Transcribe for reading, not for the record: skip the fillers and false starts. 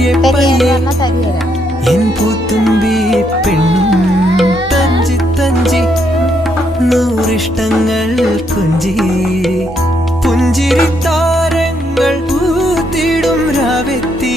പയ്യെ പയ്യെ എൻ പൂത്തുമ്പി പെണ്ണും തഞ്ചി തഞ്ചി നൂറിഷ്ടങ്ങൾ കൊഞ്ചി പുഞ്ചിരി താരങ്ങൾ പൂത്തിടും രാവെത്തി